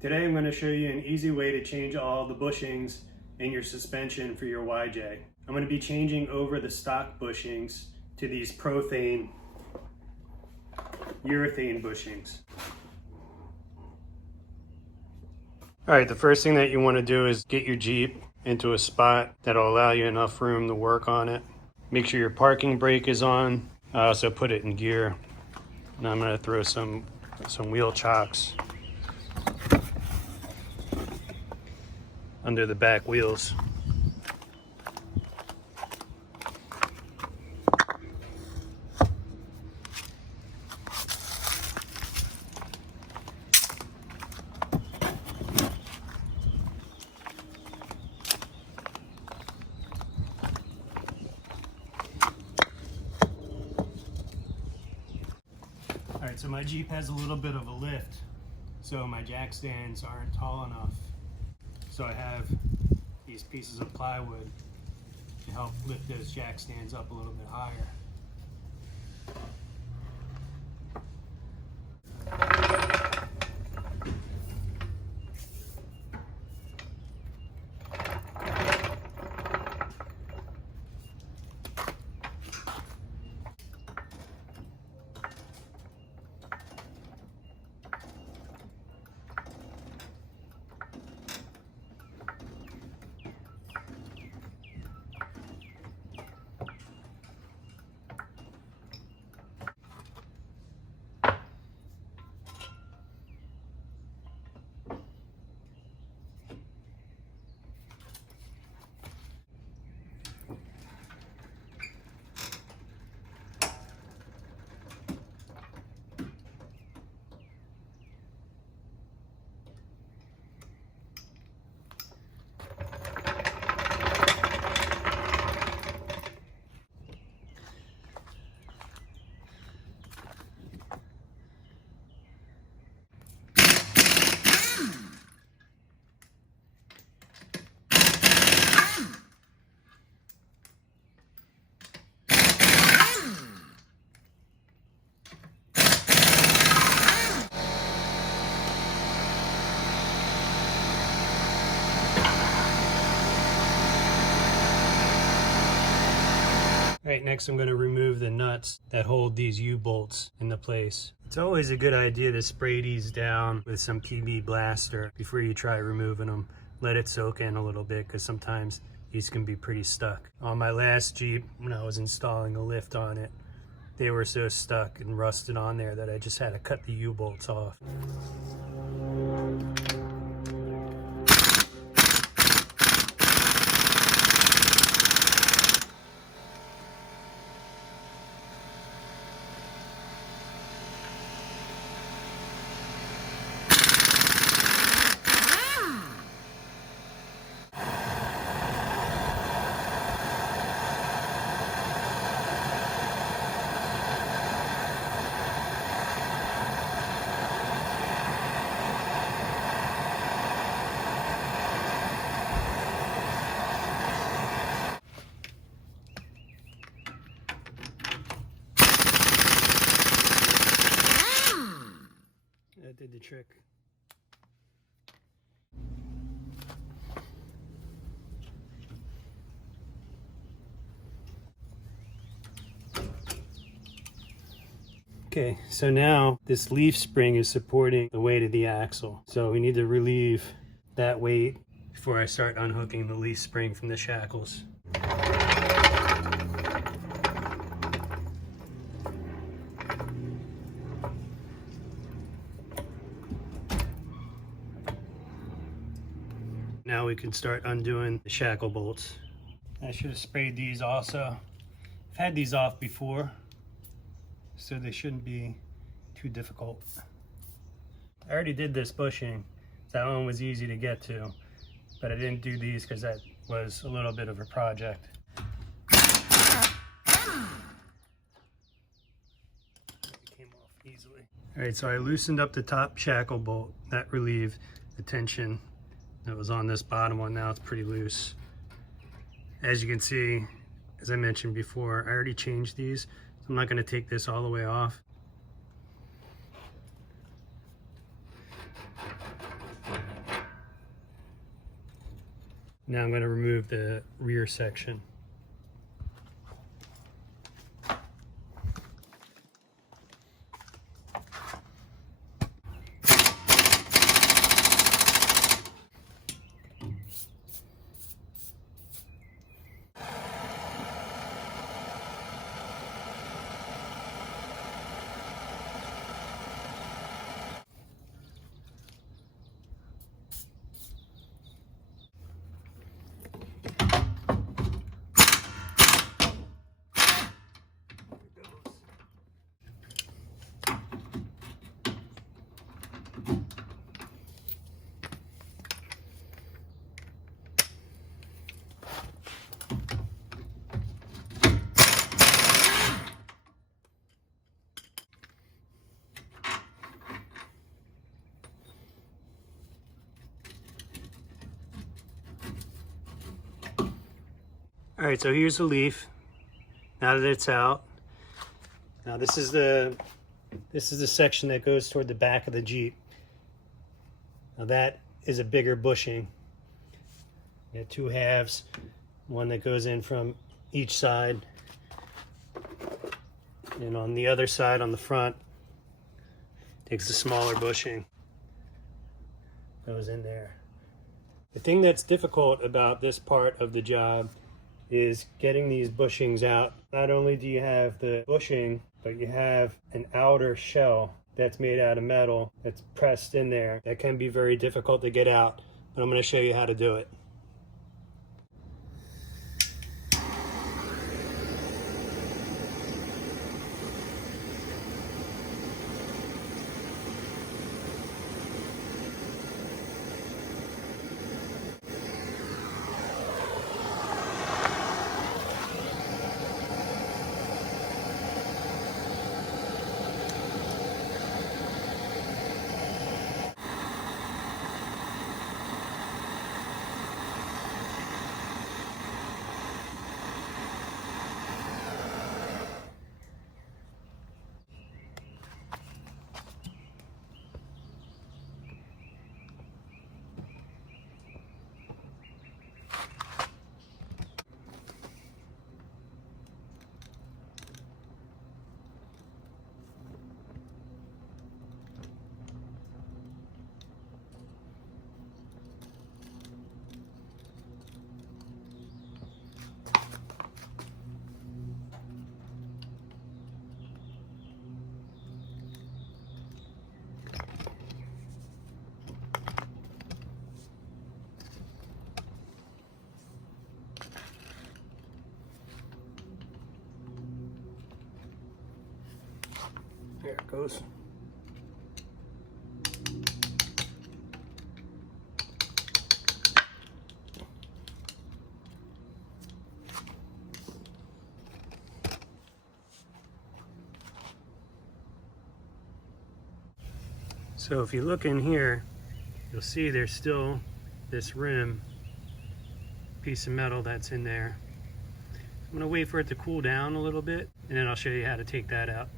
Today I'm going to show you an easy way to change all the bushings in your suspension for your YJ. I'm going to be changing over the stock bushings to these prothane urethane bushings. Alright, the first thing that you want to do is get your Jeep into a spot that'll allow you enough room to work on it. Make sure your parking brake is on. I also put it in gear. Now I'm going to throw some wheel chocks under the back wheels. Alright, so my Jeep has a little bit of a lift, so my jack stands aren't tall enough. So I have these pieces of plywood to help lift those jack stands up a little bit higher. Alright, next I'm going to remove the nuts that hold these U-bolts into place. It's always a good idea to spray these down with some PB Blaster before you try removing them. Let it soak in a little bit because sometimes these can be pretty stuck. On my last Jeep, when I was installing a lift on it, they were so stuck and rusted on there that I just had to cut the U-bolts off. That did the trick. Okay, so now this leaf spring is supporting the weight of the axle. So we need to relieve that weight before I start unhooking the leaf spring from the shackles. Now we can start undoing the shackle bolts. I should have sprayed these also. I've had these off before, so they shouldn't be too difficult. I already did this bushing. That one was easy to get to, but I didn't do these because that was a little bit of a project. It came off easily. All right, so I loosened up the top shackle bolt. That relieved the tension that was on this bottom one. Now it's pretty loose. As you can see, as I mentioned before, I already changed these. So I'm not going to take this all the way off. Now I'm going to remove the rear section. All right, so here's the leaf. Now that it's out, now this is the section that goes toward the back of the Jeep. Now that is a bigger bushing. You have two halves, one that goes in from each side, and on the other side, on the front, takes the smaller bushing, goes in there. The thing that's difficult about this part of the job is getting these bushings out. Not only do you have the bushing, but you have an outer shell that's made out of metal that's pressed in there. That can be very difficult to get out, but I'm going to show you how to do it. There it goes. So if you look in here, you'll see there's still this rim piece of metal that's in there. I'm going to wait for it to cool down a little bit, and then I'll show you how to take that out.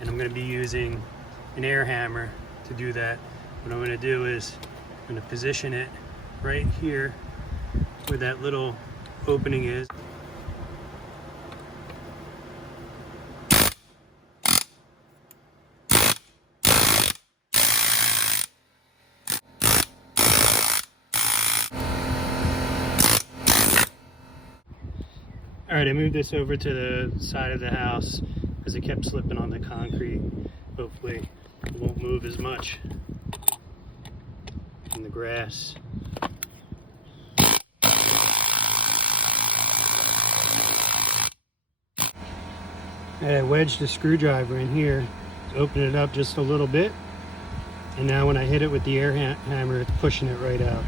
And I'm going to be using an air hammer to do that. What I'm going to do is I'm going to position it right here where that little opening is. All right, I moved this over to the side of the house because it kept slipping on the concrete. Hopefully it won't move as much in the grass. I wedged a screwdriver in here to open it up just a little bit. And now when I hit it with the air hammer, it's pushing it right out.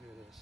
There it is.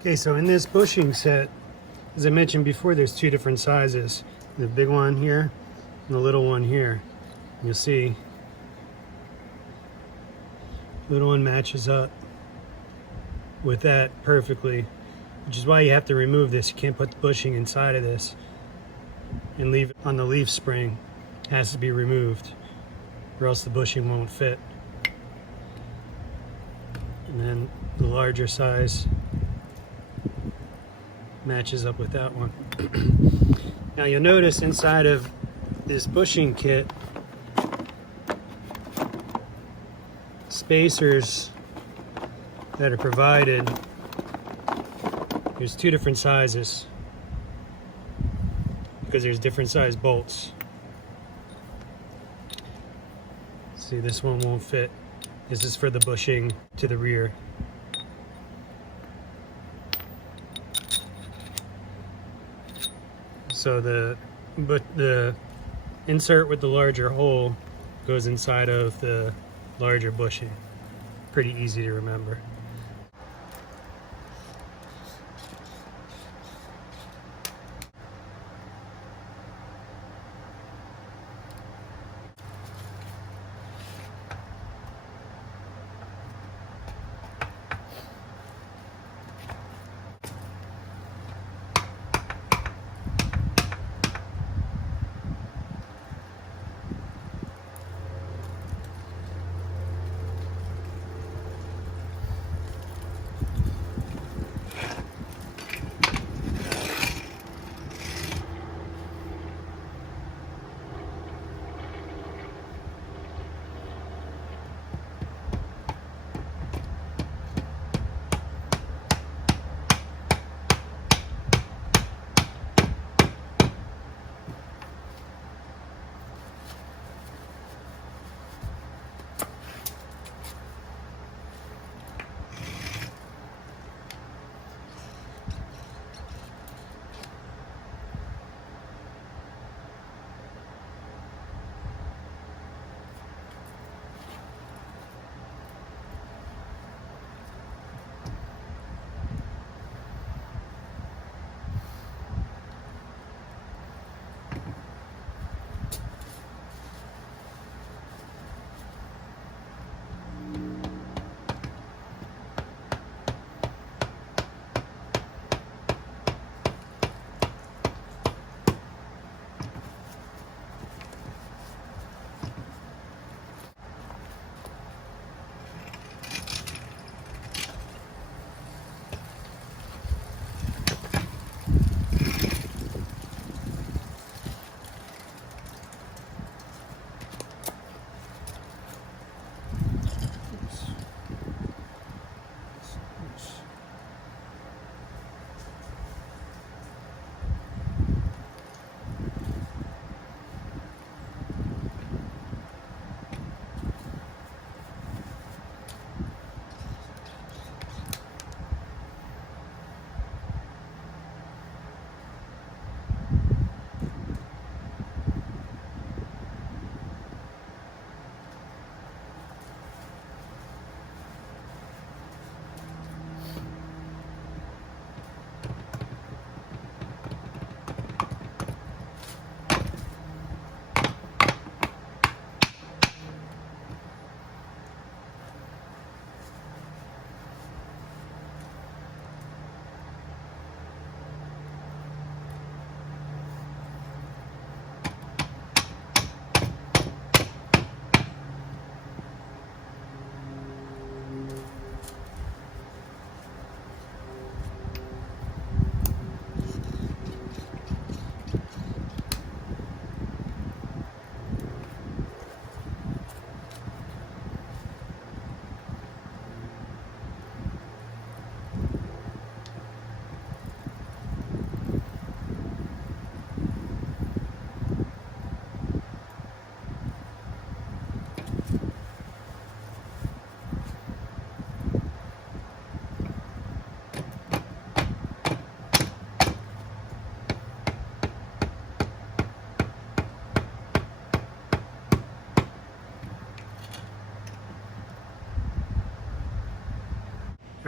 Okay, so in this bushing set, as I mentioned before, there's two different sizes. The big one here and the little one here. You'll see the little one matches up with that perfectly, which is why you have to remove this. You can't put the bushing inside of this and leave it on the leaf spring. It has to be removed or else the bushing won't fit. And then the larger size matches up with that one. Now you'll notice inside of this bushing kit, spacers that are provided, there's two different sizes because there's different size bolts. See, this one won't fit. This is for the bushing to the rear. So the insert with the larger hole goes inside of the larger bushing. Pretty easy to remember.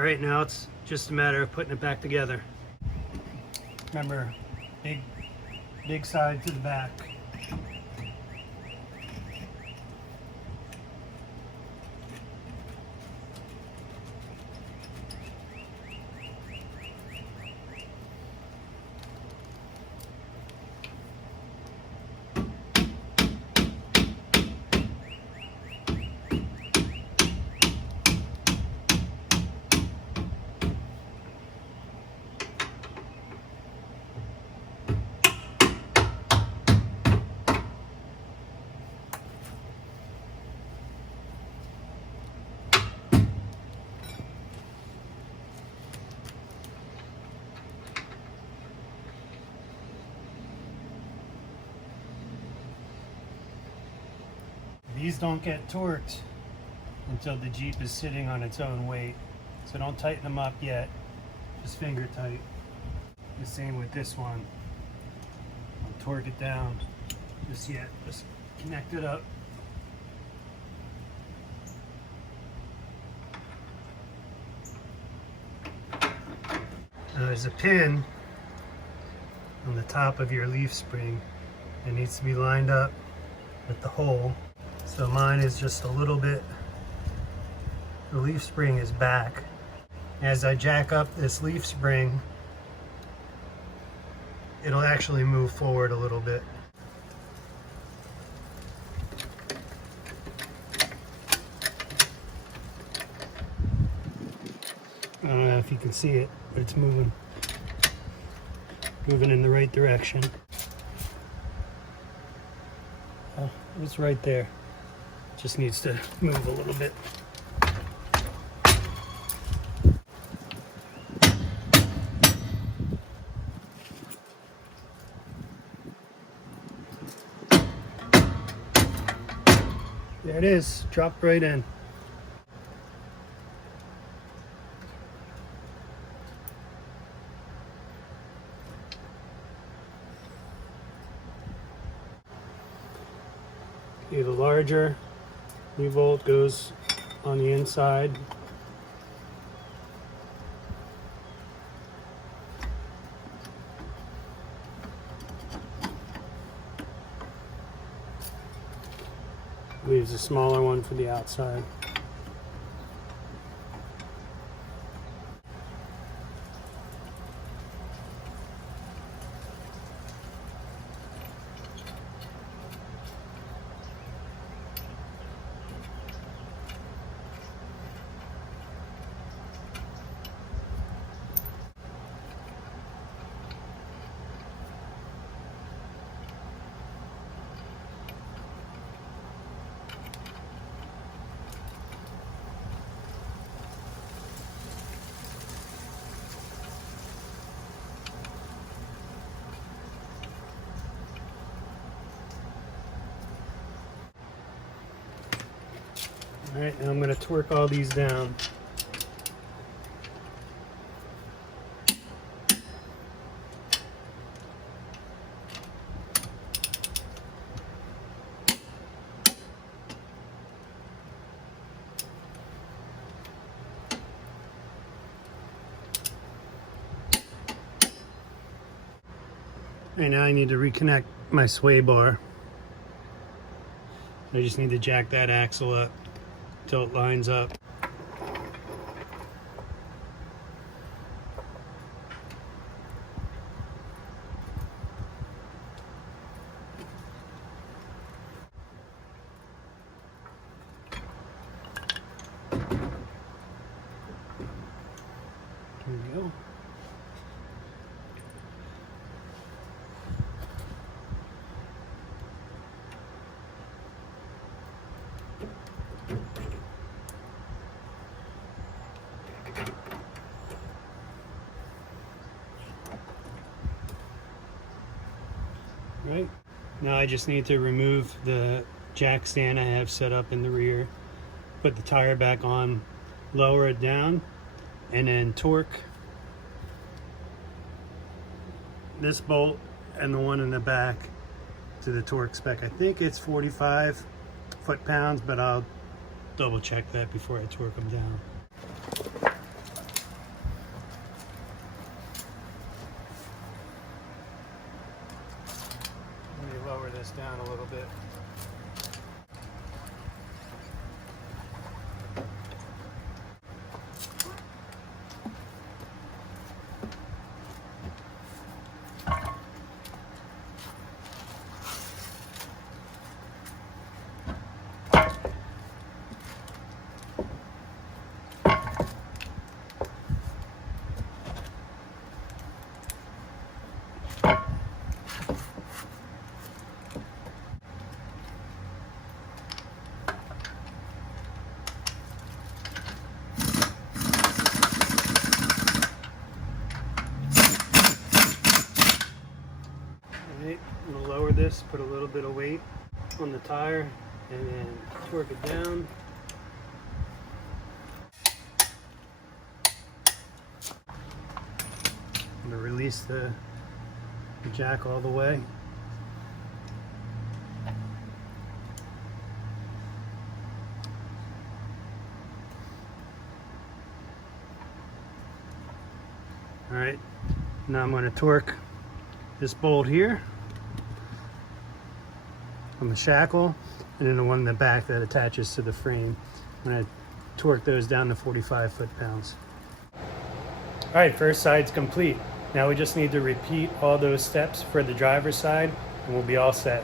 All right, now it's just a matter of putting it back together. Remember, big side to the back. These don't get torqued until the Jeep is sitting on its own weight. So don't tighten them up yet, just finger tight. The same with this one. Don't torque it down just yet, just connect it up. Now there's a pin on the top of your leaf spring that needs to be lined up with the hole. So mine is just a little bit, the leaf spring is back. As I jack up this leaf spring, it'll actually move forward a little bit. I don't know if you can see it, but it's moving in the right direction. Oh, it's right there. Just needs to move a little bit. There it is, dropped right in. Okay, the larger U-bolt goes on the inside. Leaves a smaller one for the outside. All right, now I'm going to torque all these down. Right now I need to reconnect my sway bar. I just need to jack that axle up until it lines up. There we go. Right, now I just need to remove the jack stand I have set up in the rear, put the tire back on, lower it down, and then torque this bolt and the one in the back to the torque spec. I think it's 45 foot-pounds, but I'll double check that before I torque them down. little bit. I'm going to lower this, put a little bit of weight on the tire, and then torque it down. I'm going to release the jack all the way. All right, now I'm going to torque this bolt here on the shackle, and then the one in the back that attaches to the frame. I'm going to torque those down to 45 foot-pounds. All right, first side's complete. Now we just need to repeat all those steps for the driver's side, and we'll be all set.